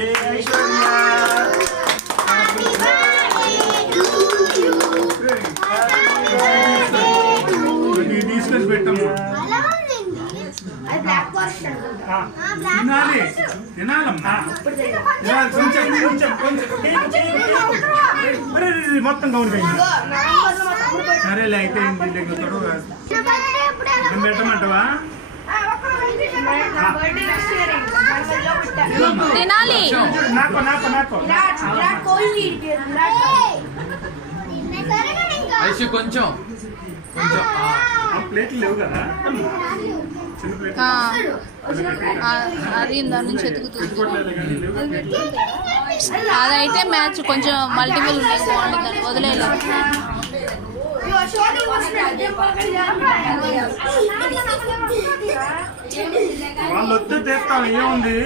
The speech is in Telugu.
బర్త్డే ఐశ్వర్య. హ్యాపీ బర్త్డే తీసుకొని పెట్టమ్మా. తినాలి తినాలమ్మా తినాలి. కొంచెం కొంచెం కొంచెం మొత్తం గౌరవ. సరేలే అయితే ఏం పెట్టమంటావా? తినాలి. నాకు నాకు నాకు కొంచెం కొంచెం ప్లేట్లు లేవు కదా. అది దాని నుంచి ఎతుకుతుంది. అదైతే మ్యాచ్ కొంచెం మల్టిపుల్ ఉన్నాయి, బాగుంటుంది. వదిలేదు వాళ్ళు వద్దు తెస్తాం. ఏముంది